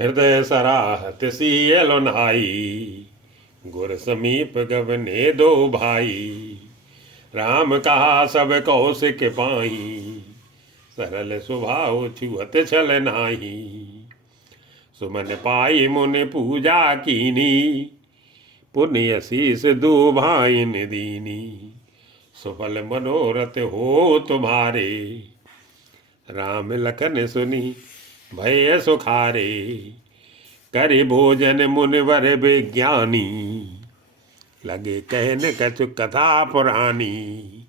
हृदय सराहत सियल नाई। गुर समीप गवने दो भाई। राम कहा सब कौशिक पाई। सरल स्वभाव छुअत छल नाही। सुमन पाई मुनि पूजा कीनी। पुण्य शीस दो भाइन दीनी। सुफल मनोरथ हो तुम्हारे। राम लखन सुनी भय सुखारे। करि भोजन मुनिवर विज्ञानी। लगे कहन कछु कथा पुरानी।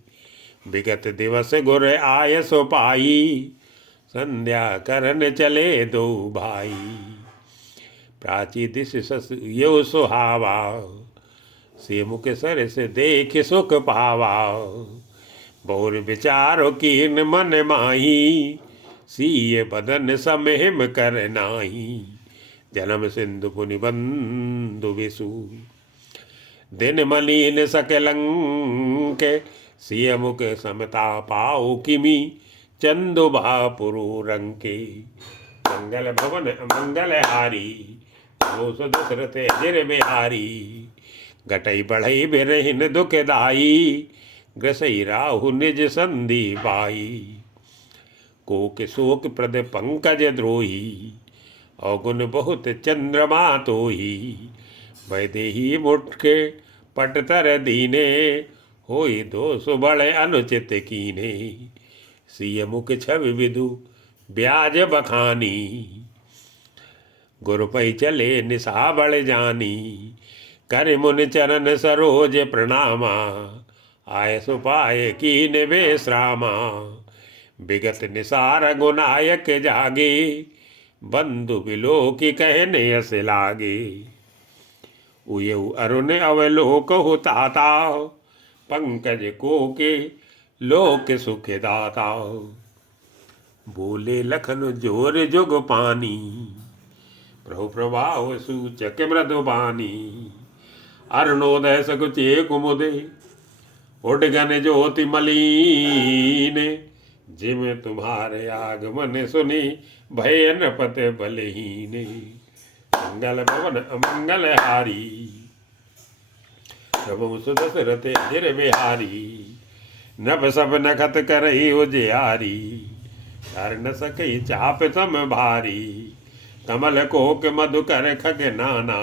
विगत दिवस गुर आय सो पाई। संध्या करन चले दो भाई। प्राची दिश सस यो सुहावा। से मुख सर से देख सुख पावा। बहुर विचारो कीन मन माही। सीय बदन समेम कर नाही। जन्म सिंधु पुनि बंधु विसु। दिन मलिन सकलंक। सिय मुख समता पाओ किमी। चंदु भापुरु रंके। मंगल भवन मंगल हारी। रोष दशरथ अजिर बिहारी। घटई बढ़ई बिरहिन दुखदाई। ग्रसई राहु निज संधि बाई। कोक शोक प्रद पंकज द्रोही। अवगुण बहुत चंद्रमा तोही। वैदेही मुठ के पटतर दीने। होई दोष बड़े अनुचित कीने। सिय मुख छवि विदु ब्याज बखानी। गुरु पै चले निशा बड़ जानी। कर मुनि चरण सरोज प्रणामा। आय सुपाय कीन बेश्रामा। विगत निसार गुनायक जागे। बंधु बिलो की कहने यस लागे। उयऊ अरुण अवलोक हुताता। पंकज को के लोक सुख दाता। बोले लखन जोर जुग पानी। प्रभु प्रभाव सूचक मृदुबानी। अरुणोदय सकुचे कुमुदे। उठ गन ज्योति मलीन। जिम तुम्हारे आगमन सुनी। भय नपत बलहीन। मंगल भवन अमंगल हारी। प्रभु सुदशरथ अजिर बिहारी। नभ सब नखत करई उजियारी। कर न सकई चाप तम भारी। कमल कोक मधुकर खग नाना।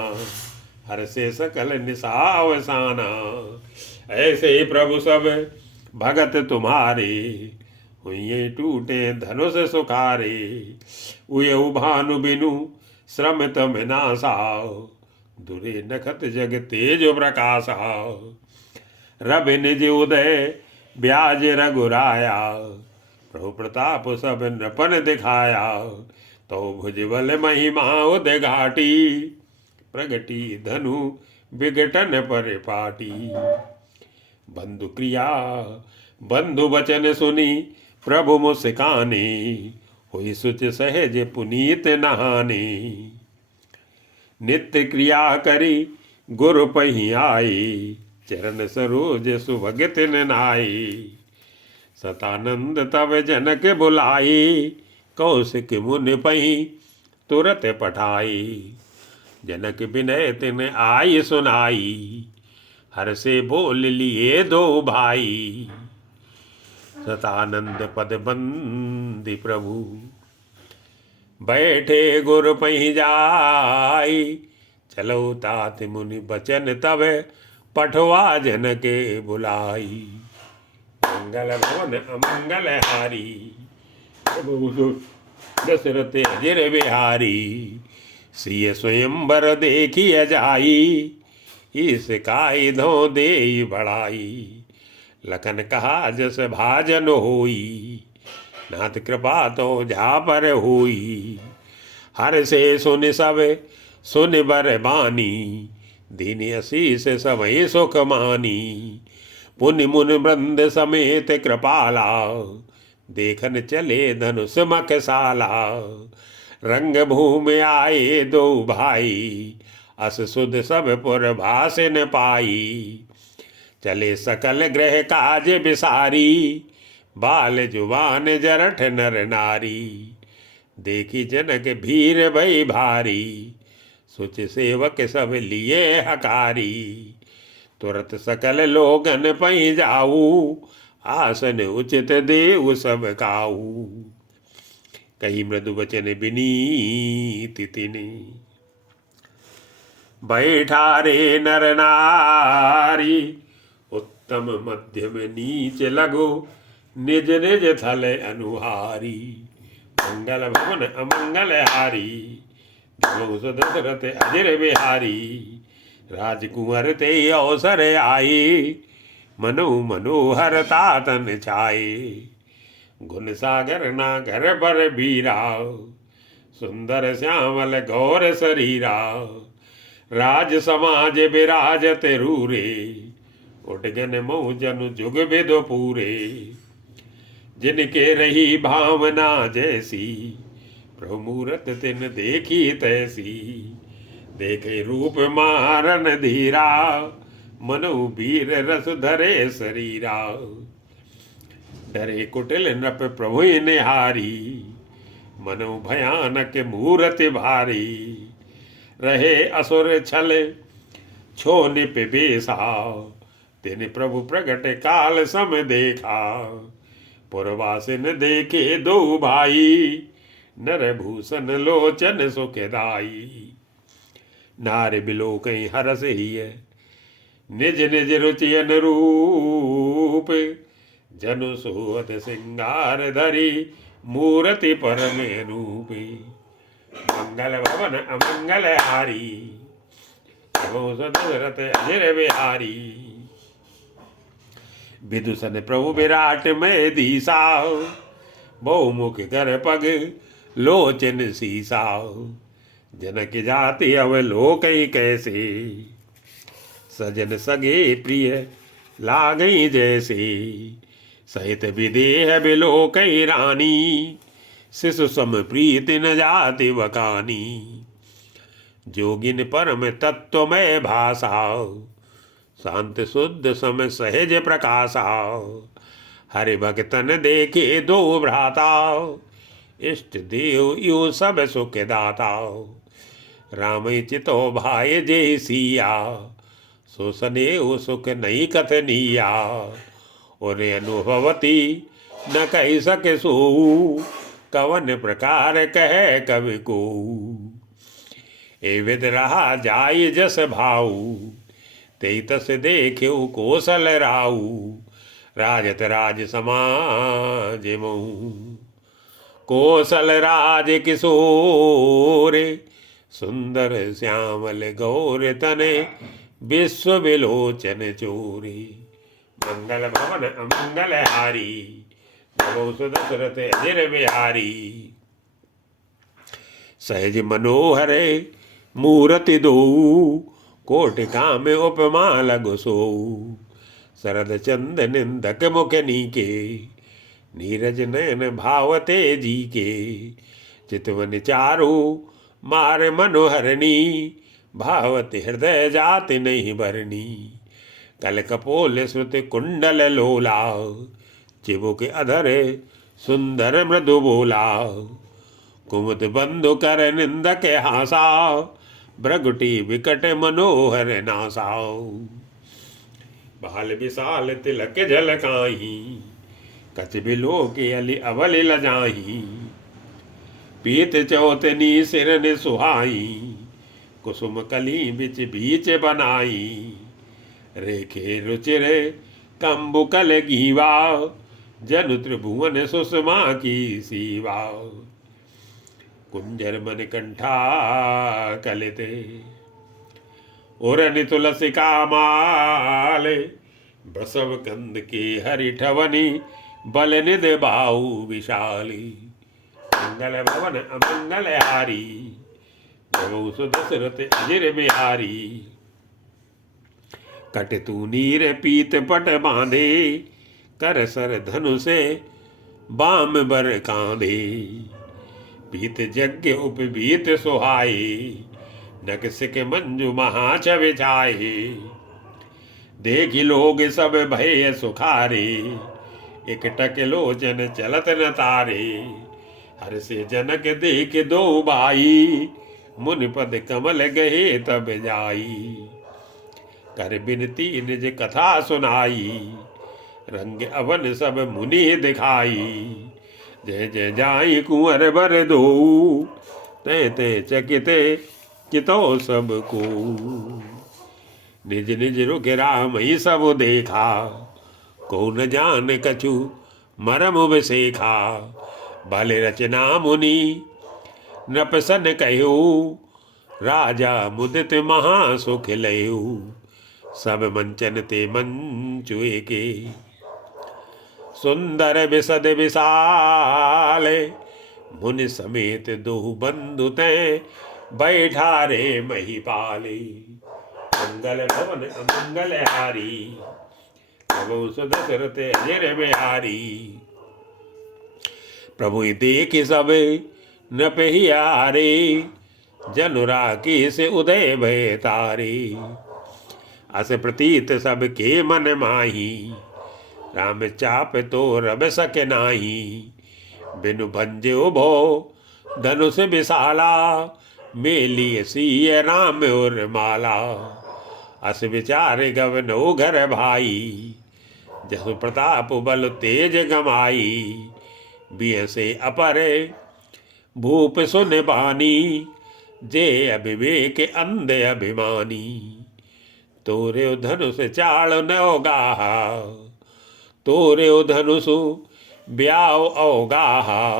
हर से सकल निशावसाना। ऐसे प्रभु सब भगत तुम्हारे। हुए टूटे धनुष सुखारे। उयऊ भानु बिनु श्रम तम नासा। दुरे नखत जग तेज प्रकाशा। रवि निज उदय ब्याज रघुराया। प्रभु प्रताप सब नृपन दिखाया। तो भुजबल महिमा उदय घाटी। प्रगति धनु विघटन परिपाटी। बंधु क्रिया बंधु वचन सुनी। प्रभु मुस्काने। हुई सुच सहज पुनीत नहाने। नित्य क्रिया करी गुरु पही आए। चरण सरोज सुभगत नाई। सतानंद तव जनक बुलाई। कौशिक मुनि पही तुरत पठाई। जनक विनय तिन आई सुनाई। हर से बोल लिए दो भाई। सतानंद पद बंदी प्रभु। बैठे गुरु पही जाई। चलो तात मुनि बचन तब। पठवा जन के बुलाई। मंगल भवन अमंगल हारी। प्रभु दशरथ अजिर बिहारी। सिय स्वयंवर देखिय जाई। इस काई धो दे बढ़ाई। लखन कहा जस भाजन होई। नाथ कृपा तो जा पर होई। हर से सुन सब सुन बर बानी। दीन असीस सबई सुख मानी। पुनि मुन वृंद समेत कृपाला। देखन चले धनुष मखशाला। रंग भूमि आए दो भाई। अस सुध सब पुर भाषण पाई। चले सकल ग्रह काज बिसारी। बाल जुबान जरठ नर नारी। देखी जनक भीर भई भारी, सुच सेवक सब लिए हकारी। तुरत सकल लोगन पई जाऊ, आसन उचित देव सब काऊ। कही मृदु वचन बिनीति तिनि, बैठा रे नर नारी। उत्तम मध्यम नीच लगो, निज निज थल अनुहारी। मंगल भवन अमंगल हारी, जो दशरथ अजर बिहारी। राजकुंवर ते अवसर आए, मनो मनोहर तातन छाए। गुण सागर नागर पर बीरा, सुंदर श्यामल गौर शरीरा। राज समाज विराजत रूरे, उठगन मोह जनु जुग विदु पूरे। जिनके रही भावना जैसी, प्रभु मूरत तिन देखी तैसी। देखे रूप मारन धीरा, मनु वीर रस धरे शरीरा। डरे कुटिल नृप प्रभु निहारी, मनु भयानक मूरत भारी। रहे असुर छल छो निप बेसा, तिन प्रभु प्रगट काल सम देखा। पुरवासिन देखे दो भाई, नर भूषण लोचन सुखदाई। नार बिलो कहीं हरस ही है, निज निज रुचि अनुरूप। जनु सोहत सिंगार धरी, मूर्ति परम रूपी। मंगल भवन अमंगल हारी, दशरथ अजर बिहारी। विदुषण प्रभु विराट में दीसा, बहुमुख कर पग लोचन सीसा। जनक जाति अवलोक कैसे, सजन सगे प्रिय लागई जैसे। सहित विदेह बिलोक रानी, शिशु सम प्रीति न जाति वकानी। जोगिन परम तत्व में भाषा, शांत शुद्ध सम सहज प्रकाशा। हरि भक्तन देखे दो भ्राता, इष्ट देव यो सब सुख दाता। राम चितो भाई जय सिया, सो सनेह सुख नहीं कथनिया। और अनुभवती न कह सके सो, कवन प्रकार कहे कवि को। ए विद रहा जाय जस भाऊ, ते तस देख्यो कौशल राऊ। राजत राज समाज महू, कौशल राज किशोर। सुंदर श्यामल गौर तने, विश्व विलोचन चोरी। मंगल भवन अमंगल हारी, प्रभु दशरथ अजर बिहारी। सहज मनोहर मूरति दो, कोटि काम उपमा लगु सो। शरद चंद निंदक मुख नीके, नीरज नयन भावते जी के। चितवन चारु मार मनोहरणी, भावत हृदय जाति नहीं भरनी। कल कपोल श्रुति कुंडल लोला, चिबुक अधर सुंदर मृदु बोला। कुमुद बंधु कर निंदक हासा, भ्रगुटी विकट मनोहर नासा। बाल विशाल तिलक झलकाही, कच बिलो के अली अवल लजाही। पीत चौतनी सिरन सुहाई, कुसुम कली बिच बीच बनाई। रेखे रुचिर कंबुकल गीवा, जनु त्रिभुवन सुषमा की सीवा। कुंजर मन कंठा कलिते, उरन तुलसी का माल। बसव कंद के हरिठवनी, बल निध बाहु विशाली। मंगल भवन अमंगल हारी, प्रभु दशरथ अजर बिहारी। कट तू नीर पीत पट बांधे, कर सर धनु से बाम बर कांधे। पीत यज्ञ उपवीत सुहाए, नक सिक मंजु महाचव छाए। देखि लोग सब भय सुखारे, एक टक लोचन चलत न तारे। हर से जनक देख दो भाई, मुनिपद कमल गए तब जाई। कर बिनती निज कथा सुनाई, रंग अवन सब मुनि दिखाई। जय जय जाई कुंवर बर दो, ते ते चकिते चितो सबको। निज निज रुख राम ही सब देखा, को न जान कछु मरम विसेखा। भले रचना मुनि नृपसन कहु, राजा मुदित महासुख लयु। सब मंचन ते मंचुए के, सुंदर विशद विशाल। मुनि समेत दो बंधु ते, बैठा रे महिपाले। मंगल भवन अमंगल हारी, प्रभु सुदशरथ अजर बिहारी। प्रभु देख सब नृपहियारे, जनुरा की से उदय भय तारे। अस प्रतीत सब के मन माही, राम चाप तो रब सके नाही। बिनु भंजो भो धनुष विशाला, मेली सिय राम और माला। अस विचार गवनो घर भाई, जसु प्रताप बल तेज गमाई। बिय से अपर भूप सुन बानी, जे अविवेक अंधे अभिमानी। तोरे धनुष चाल न गाहा, तोरे धनुष ब्याव अवगाहा।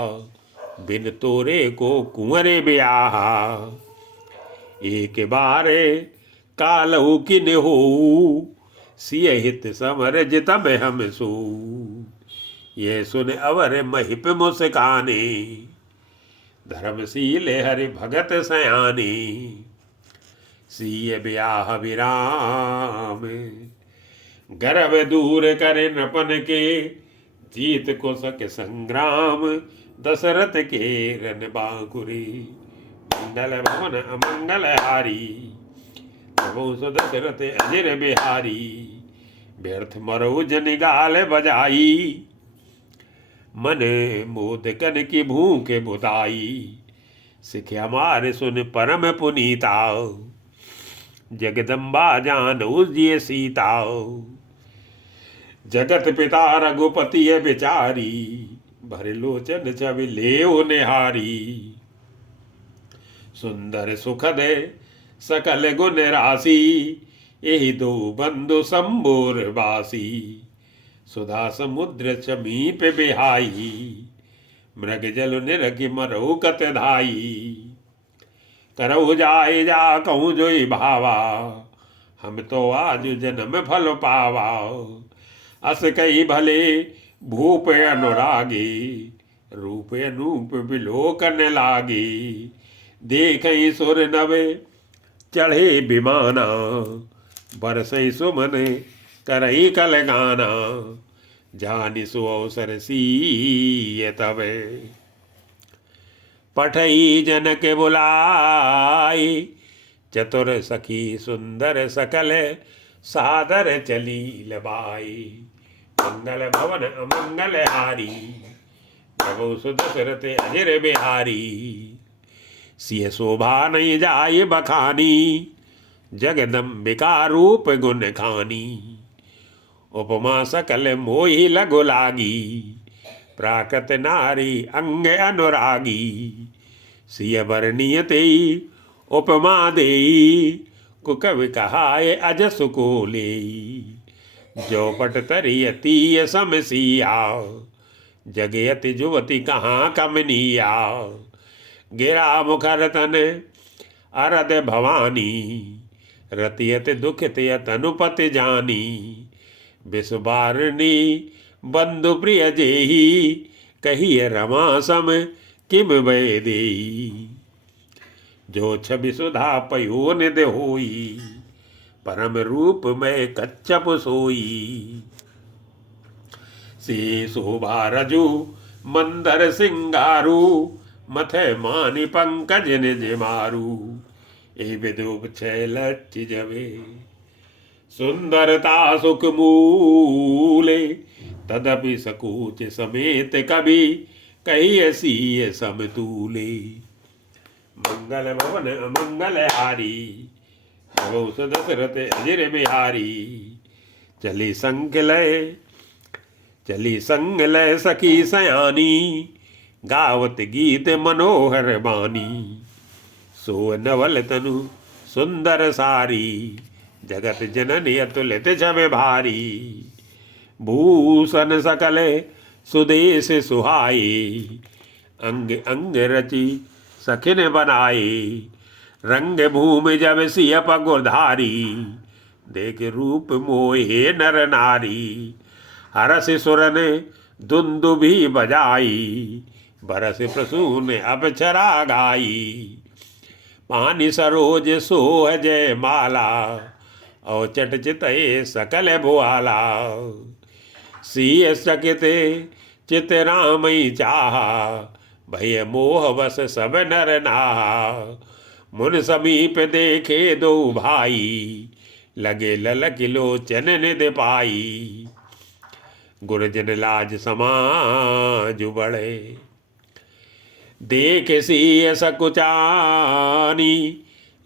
बिन तोरे को कुंवरे ब्याहा, एक बारे कालहु किन हो। सिय हित समर जितब हम सो, ये सुन अवर महिप मुस्काने। धर्मशील हरि भगत सयाने, सिय ब्याह विराम। गर्भ दूर करे नृपन के, जीत को सके संग्राम। दशरथ के रन बांकुरे, मंगल भवन अमंगल हारी। प्रभु सुदशरथ अजर बिहारी, व्यर्थ मरो जन गाल बजाई। मन मोद कन की भूख बुताई, सिख हमारे सुन परम पुनीता। जगदम्बा जानो जिय सीता, जगत पिता रघुपति बिचारी। भर लोचन छवि लेओ निहारी, सुंदर सुखद सकल गुण राशि। यही दो बंधु संबोर बासी, सुधा समुद्र समीप बिहाई। मृग जल निरखि मरौ कत धाई, करहु जाय जा कहूँ जोई भावा। हम तो आज जन्म फल पावा, अस कही भले भूप अनुरागी। रूप अनूप बिलोकन लागी, देखई सुर नव चढ़े विमाना। बरसई सुमन करई कल गाना, जानि सु अवसर सीय तवे। पठई जनक बुलाई, चतुर सखी सुंदर सकल। सादर चली लबाई, मंगल भवन अमंगल हारी। प्रभु सुदशरथ अजर बिहारी, सिय शोभा नहीं जाय बखानी। जगदम्बिका रूप गुण खानी, उपमा सकल मोहि लगु लागी। प्राकृत नारी अंग अनुरागी, सिय बरनीय तेई उपमा देई। कुकवि कहाय अजसु को लेई, जो पट तरियती समसिया। जगयति जुवती कहाँ कमनिया, गिरा मुखर तन अरद भवानी। रतियत दुखित तनुपति जानी, विषबारिणी बंधु प्रिय जेही। कहिए रमा सम किम वै देई, जो छवि सुधा पयो निध होई। परम रूप में कच्छप सोई, से शोभा रजु मंदर सिंगारू। मथे मानि पंकज निज मारू, ए विदुप छय लट्ठ जवे। सुंदरता सुख मूले, तदपि सकोच समेत कवि। कही सीय समतूले। मंगल भवन अमंगल हारी, बहुत दशरथ अजर बिहारी। चली संग लय सखी सयानी, गावत गीत मनोहर बानी। सो नवल तनु सुंदर सारी, जगत जननी अतुलित छब भारी। भूषण सकल सुदेश सुहाए, अंग अंग रचि सखिन बनाए। रंग भूमि जब सिय पगुधारी, देख रूप मोहे नर नारी। हरस सुरन दुंदुभि बजाई, बरस प्रसून अबछरा गाई। पानी सरोज सोह जय माला, और चट चितये सकल भुआला। सीय सकित चित रामई चाहा, भय मोह बस सब नर नाहा। मुन समीप देखे दो भाई, लगे ललक लोचन निध पाई। गुरजन लाज समाज बड़े, देख सीय सकुचानी।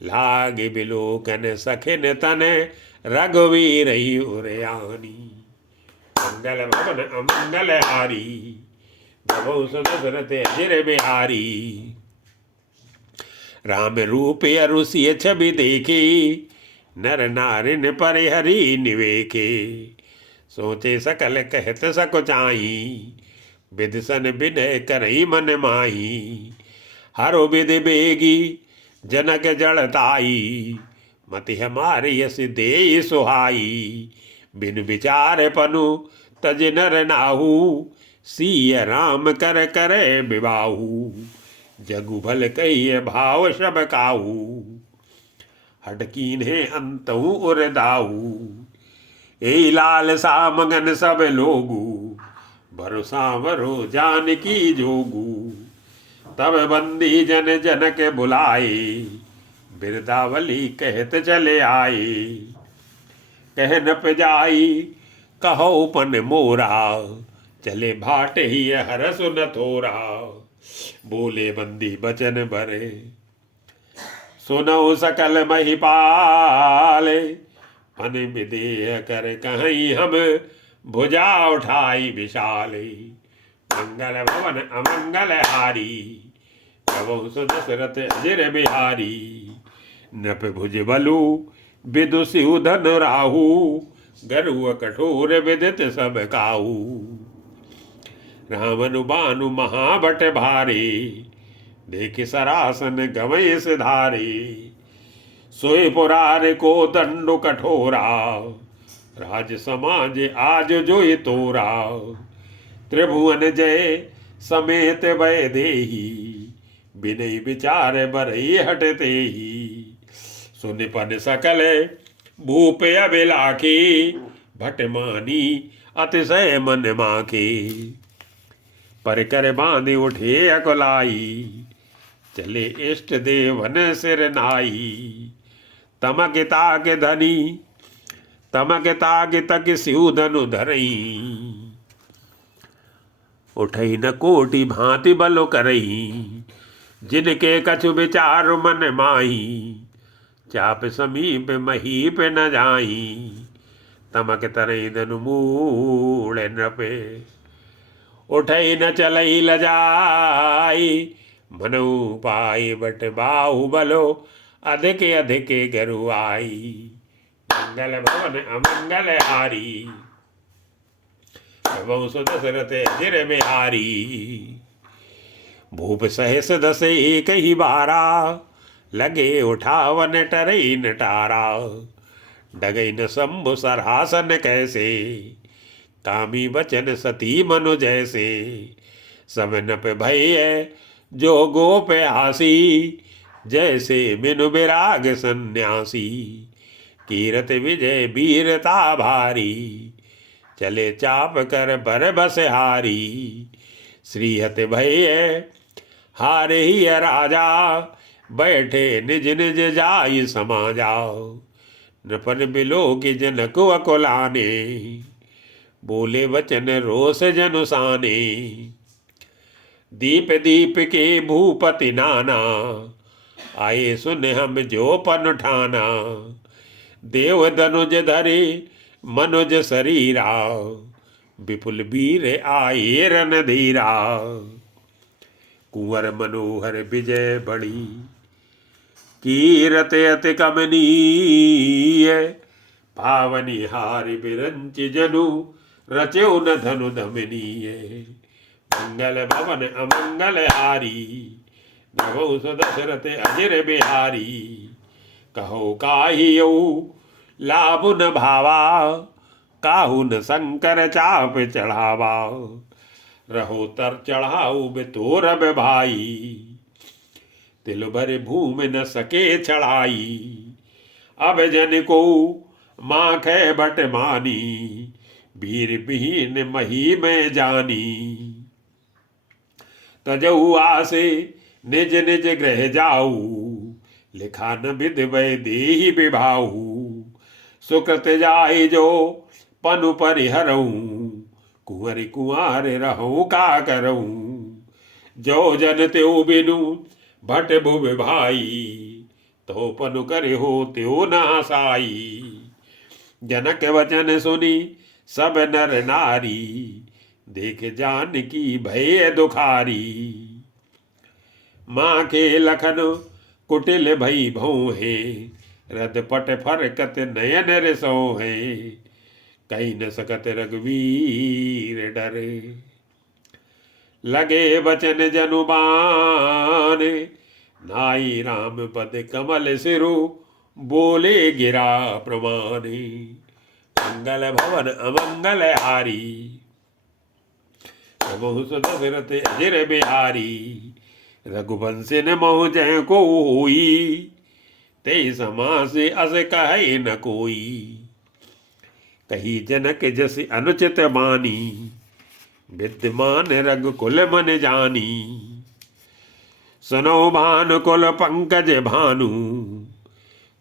लागे बिलोकन सखिन तन, रघुवीर उरयानी। मंगल भवन अमंगल हारी, बहुत दशरथ अजर बिहारी। राम रूप अरुषिय छवि देखे, नर नारिन पर हरि निवेखे। सोचे सकल कहत सकुचाई, विदसन विनय करई मन माही। हरो विधि बेगी जनक जड़ताई, मति हमारी यस दे सुहाई। बिन विचार पनु तज नर नाहू, सीय राम कर करे विबाहू। जगु भल कहिए भाव सब काहू, हटकीन है अंतहु उर दाऊ। ए लाल सा मगन सब लोगू, भरोसा वरो जान की जोगू। तब बंदी जन जनक बुलाए, बिरदावली कहत चले आए। कह न जाई कहो पन मोरा, चले भाट ही हरस न थोरा। बोले बंदी बचन भरे, सुनो सकल महिपाले। पन विदेह कर कहीं हम, भुजा उठाई विशाले। मंगल भवन अमंगल हारी, कबहु दशरथ अजर बिहारी। नृप भुज बलु विदुषि धन राहु, गरुड़ कठोर विदित सब काहू। रावण बानु महाभट भारे, देख सरासन गवय से धारे। सोए पुरार को दंडु कठोरा, राज समाज आज जोय तोरा। त्रिभुवन जय समेत वै देही, बिनय विचार बरई हटते ही। सुन पन सकल भूप अभिलाखी, भट मानी अतिशय मन माखे। पर कर बांध उठे अकुलाई, चले इष्ट देवन सिर नाई। तमक ताक धनी तमक ताक तक सिउ धनु धरई। उठई न कोटि भांति बलो करई, जिनके कछु विचार मन माही। चाप समीप महीप न जाई, तमक तरई धनु मूड़ नृपे। उठई न चलई लजाई, मनु पाई बट बाहु बलो। अधिक अधिक गरुआई, मंगल भवन अमंगल हारी। बहु दशरथ अजर बिहारी। भूप सहस दस एक ही बारा, लगे उठावन टरई नटारा। डगई न शंभु सरासन कैसे, कामी बचन सती मनु जैसे। सब नप भय जो गोप हासी, जैसे मिनु विराग सन्यासी। कीरत विजय वीरता भारी, चले चाप कर बर बस हारी। श्रीहत भय हारे ही राजा, बैठे निज निज जाई समाजा। नृपन बिलो की जनक अकुलाने, बोले वचन रोष जनुसाने। दीप दीप के भूपति नाना, आए सुन हम जो पन ठाना। देव धनुज धरे मनुज शरीरा, विपुल वीर आए रणधीरा। कुंवर मनोहर विजय बड़ी, कीरत अति कमनीय। पावनी हारि बिरंच जनु, रच्यो न धनु धमनीय। मंगल भवन अमंगल हारी, नभो सुदशरथ अजिर बिहारी। कहो काहियो लाभ न भावा, काहू न शंकर चाप चढ़ावा। रहो तर चढ़ाऊ बे तोर बे भाई, तिल भर भूमि न सके चढ़ाई। अब जन को माखे बट मानी, वीर विहीन मही में जानी। तजऊ आसे निज निज गृह जाऊ, लिखा न विध वै देहि विभाऊ। सुकृत जाय जो पनु परिहरऊं, कुंवर कुंवर रहूं का करऊं। जो जन त्यो बिनु भट भुव भाई, तो पनु करे हो त्यो नासाई। जनक वचन सुनी सब नर नारी, देख जानकी भय दुखारी। माँ के लखन कुटिल भई भौहे, रद पट फरकत नयन रिसोहे। कही न सकत रघुवीर डरे, लगे वचन जनुबान। नाई राम पद कमल सिरु, बोले गिरा प्रमाणे। मंगल भवन अमंगल हारी, प्रभु सुदशरथ अजिर बिहारी। रघुवंशी न मोह जय को होई, ते समास अस कहे न कोई। कही जनक जस अनुचित मानी, विद्यमान रघुकुल मन जानी। सुनो भानुकुल पंकज भानु,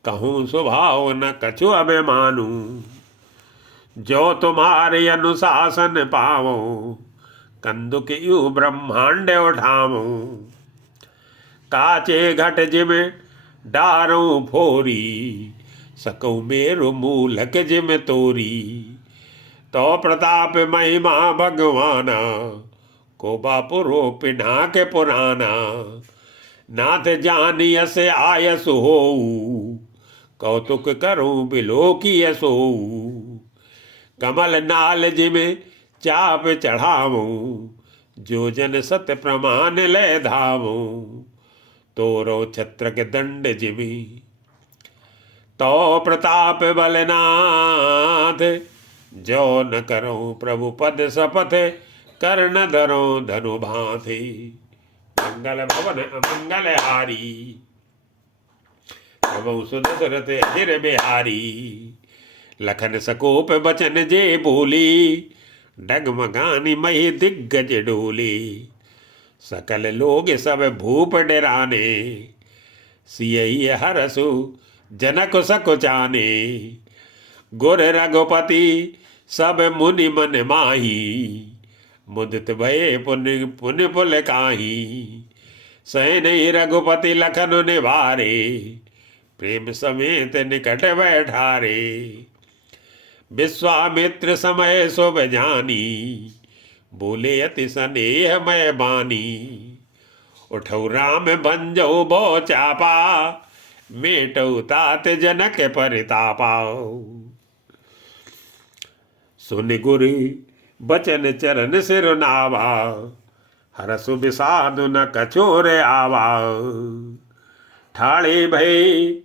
कहूँ स्वभाव न कछु अभिमानु। जो तुम्हारे अनुशासन पावो, कंदुक यु ब्रह्मांड उठावो। काचे घट जिम डारों फोरी, सकौ मेरो मूलक जिम तोरी। तो प्रताप महिमा भगवाना, को बापुरो पिना के पुराना। नाथ जानियस आयस होऊ, कौतुक करूं बिलो की यसोऊ। कमल नाल जिमे चाप चढ़ावूं, जो जन सत्य प्रमाण ले धावूं। तोरो छत्र के दंड जिमी, तो प्रताप बलनाथ। जो न करो प्रभु पद शपथ, कर्ण धरो धनु भांति। मंगल भवन अमंगल हारी, प्रभु सुदशरथ अजिर बिहारी। लखन सकोप बचन जे बोली, डगमगानी मही दिग्गज डोली। सकल लोग सब भूप डराने, सियहि हरसु जनक सकुचाने। गुर रघुपति सब मुनि मन माही, मुदित भये पुण्य पुण्य पुल काही। सह नहीं रघुपति लखन निवारे, प्रेम समेत निकट बैठारे। विश्वामित्र समय शुभ जानी, बोले अति स्नेह मय बानी। उठौ राम भंजौ बो चापा, मेटौ तात जनक परितापा। सुन गुरु बचन चरण सिर नावा, हरसु विषाद न कछोर आवा। ठाड़े भय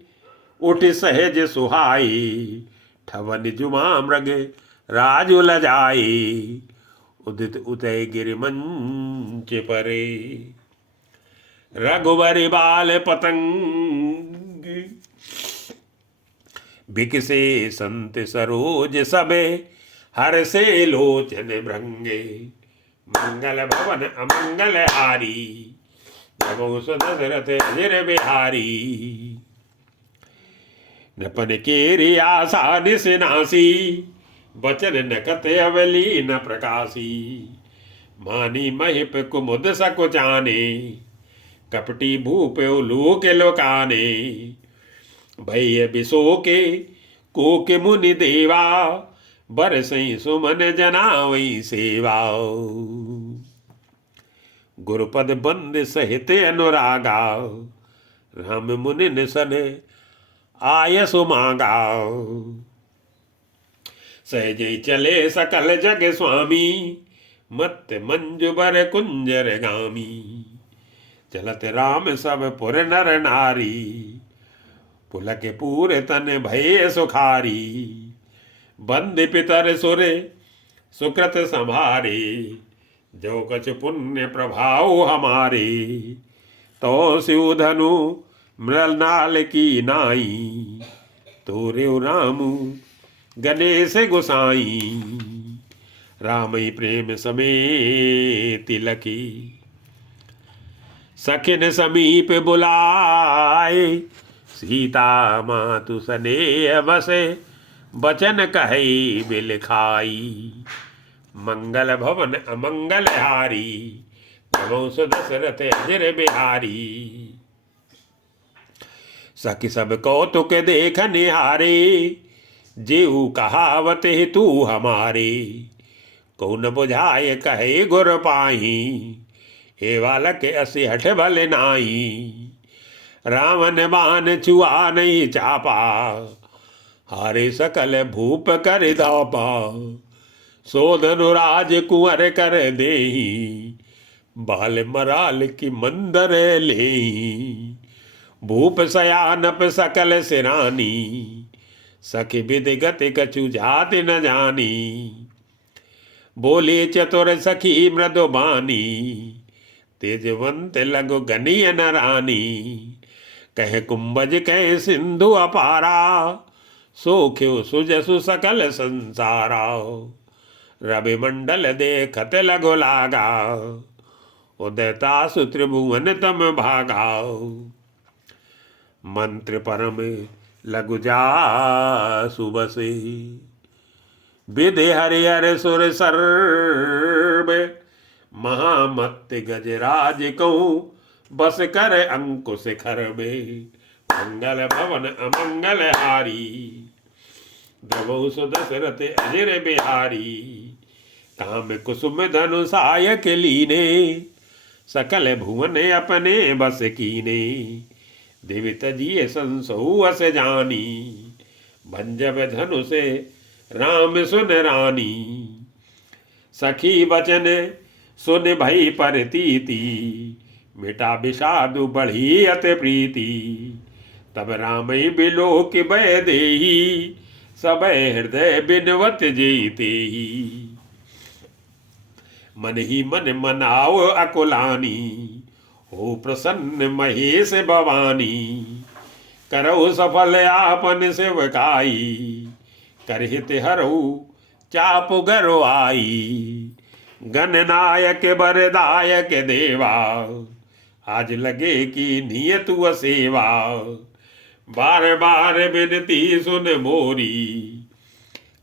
उठ सहज सुहाई, ठवन जुमा मृग राजु लजाई। उदित उदय गिरि मंच परे, रघुवर बाल पतंग। बिकसे संत सरोज सबे, हर से लोचन भृंगे। मंगल भवन अमंगल हारी, प्रभु सुदशरथ अजिर बिहारी। नपन केरी आशा निसनासी, बचन न कत अवली न प्रकाशी। मानी महिप कुमुद सकुचाने, कपटी भूप उलू के लोकाने, भय बिसो के कोक मुनि देवा, बरसई सुमन जनावई सेवा। गुरुपद बंद सहित अनुरागा, राम मुनि सन आय सुमागा। सहजे चले सकल जग स्वामी, मत मंजु बर कुंजर गामी। चलत राम सब पुर नर नारी, पुलक पूरे तन भय सुखारी। बंद पितर सुर सुकृत संभारे, जो कछ पुण्य प्रभाव हमारे। तो शिव धनु मृणाल की नाई, तोरे रामु गणेश गोसाई। रामई प्रेम समेत तिलकी, सखिन समीप बुलाए। सीता मातु स्नेह बसे, बचन कहे बिल खाई। मंगल भवन अमंगल हारी, नमो सुदशरथ अजर बिहारी। सखी सब कौतुक देख निहारे, जेऊ कहावत है तू हमारे। कौन बुझाए कहे गुर पाही, हे बालक असी हठ भले नाई। रावण बान छुआ नहीं चापा, हारे सकल भूप कर दापा। सोधनुराज कुंवर कर देही, बाल मराल की मंदर ले। भूप सयानप सकल सिरानी, सखी विद गति कछु जाति न जानी। बोले चतुर सखी मृदुबानी, तेजवंत लघु गनिय न रानी। कह कुंभज कह सिंधु अपारा, सोख्यो सुजसु सकल संसारा। रवि मंडल देखत लघु लागा, उदयतासु त्रिभुवन तम भागा। मंत्र परम लघु जासु बसे, विधि हरिहर सुर सर्व। महामत्त गजराज कहूँ, बस कर अंकुश खरबे। मंगल भवन अमंगल हारी, द्रवहु सुदशरथ अजर बिहारी। काम कुसुम धनु सायक लीने, सकल भुवन अपने बस कीने। देवित जिय संसहु अस जानी, भंजब धनु से राम सुन रानी। सखी बचन सुन भई परतीति, मिटा विषादु बढ़ी अति प्रीति। तब रामई बिलो कि भय देही, सब हृदय बिनवत जेते ही। मन ही मन मनाओ अकुलानी, हो प्रसन्न महेश भवानी। करहु सफल आपन सेवकाई, करहित हरहु चाप गरो आई। गणनायक बरदायक देवा, आज लगे कि नियत सेवा। बार बार विनती सुन मोरी,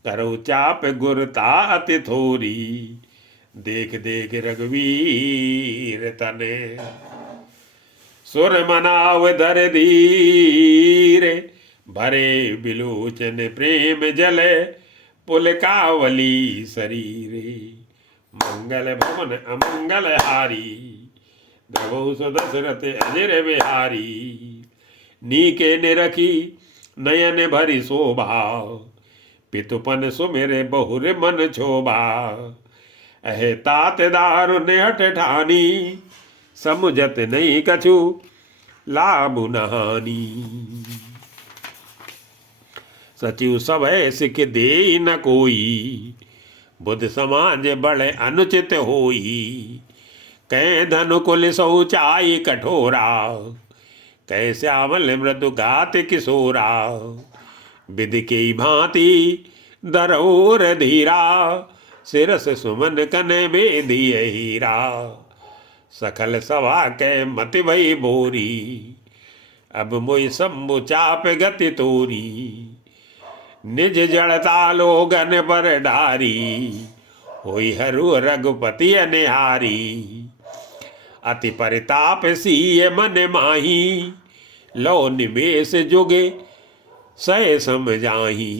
करो चाप गुरता अति थोरी। देख देख रघुवीर तने, सुर मनाव धर धीर। भरे बिलोचन प्रेम जले, पुलकावली शरीरे। मंगल भवन अमंगल हारी, द्रवहु सुदशरथ अजर बिहारी। नीके निरखी नयन भरी शोभा, पितुपन सुमिर बहुर मन क्षोभा। अहे तात दारुन हठ ठानी, समुझत नहीं कछु लाभ नहानी। सचिव सभय सिख दे न कोई, बुद्ध समाज बड़े अनुचित होई। कै धनु कुल शौचाई कठोरा, कै श्यामल मृदु गात किशोरा। विधि की भांति दरोर धीरा, सिरस सुमन कने बेदिय हीरा। सकल सभा कै मति भई बोरी, अब मोई शंभु चाप गति तोरी। निज जड़ता लोगन पर डारी, होई हरू रघुपति अनिहारी। अति परिताप सिय मन माही, लो निमेष जुगे सय समझाही।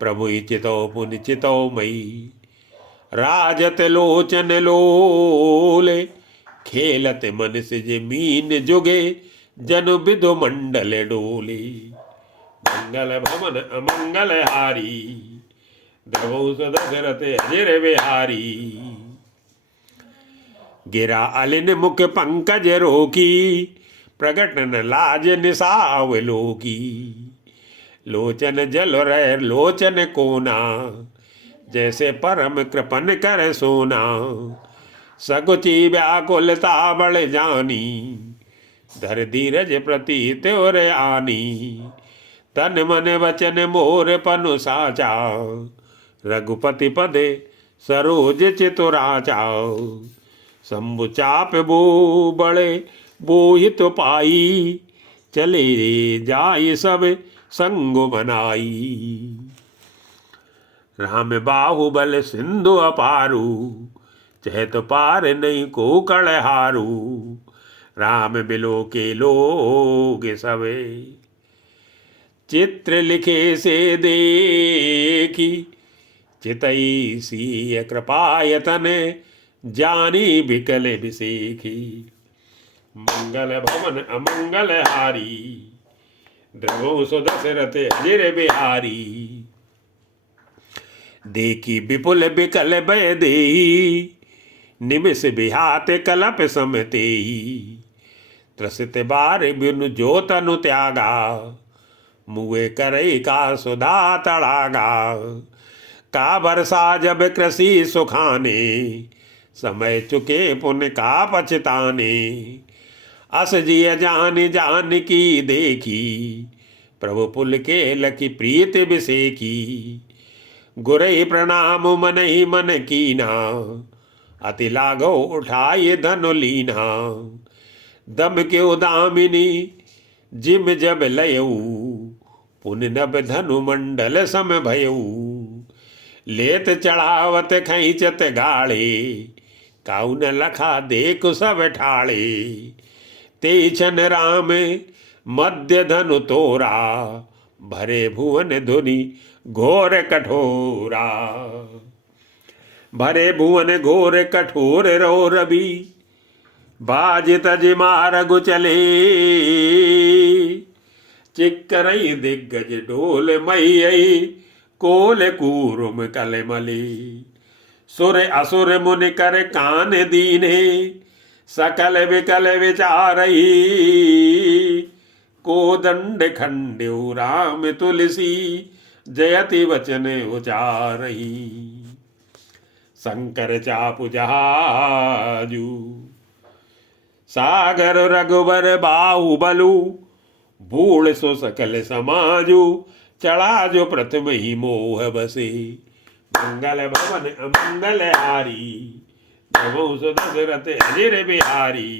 प्रभु चितो पुन चितो मई, राजत लोचन लोले। खेलत मन से जमीन जुगे, जनु विदु मंडल डोले। मंगल भवन अमंगल हारी, द्रवौ दशरथ अजिर बिहारी। गिरा अलिन मुख पंकज रोकी, प्रगट न लाज निसाव लोकी। लोचन जल रह लोचन कोना, जैसे परम कृपन कर सोना। सकुची व्याकुलता बढ़ जानी, धर धीरज प्रति त्योर आनी। तन मन वचन मोर पनु साचा, रघुपति पदे सरोज चितुराचा। शंभु चाप बो बड़े बोहित पाई, चले जाय सब संग बनाई। राम बाहुबल सिंधु अपारू, चहत पार नहीं को कलहारू। राम बिलो के लोग सवे, चित्र लिखे से देखी। चितई सी कृपायतन, जानी बिकल बिसेखी। मंगल भवन अमंगल हारी, द्रवौ दशरथ अजिर बिहारी। देखी विपुल बिकल भय देही, निमिष बिहात कलप समते। त्रसित बार बिनु जो तनु त्यागा, मुए करई का सुधा तड़ागा। का बरसा जब कृषि सुखाने, समय चुके पुन का पछताने। अस जिय जान जान की देखी, प्रभु पुल के लकी प्रीत बिसेकी। गुरई प्रणाम मन ही मन कीना, अति लागो उठाए धनु लीना। दम के उदामिनी जिम जब लयऊ, पुन नभ धनु मंडल सम भयऊ। लेत चढ़ावत खैचत गाड़े, काउन लखा देख सब ठाड़े। ते छन राम मध्य धनु तोरा, भरे भुवन धुनि घोर कठोरा। भरे भुवन घोर कठोर रो रवि, बाज तज मारगु चले। चिक्करई दिग्गज ढोल मई, कोल कूरुम कलमली। सुर असुर मुनि कर कान दीने, सकल विकल विचारई। कोदंड खंड्यु राम तुलसी, जयति वचन उचारही। शंकर चापु जहाजू, सागर रघुबर बाहुबलु। भूल सो सकल समाजू, चढ़ा जो प्रथम ही मोह बसे। मंगल भवन अमंगल हारी, द्रवौ दशरथ अजिर बिहारी।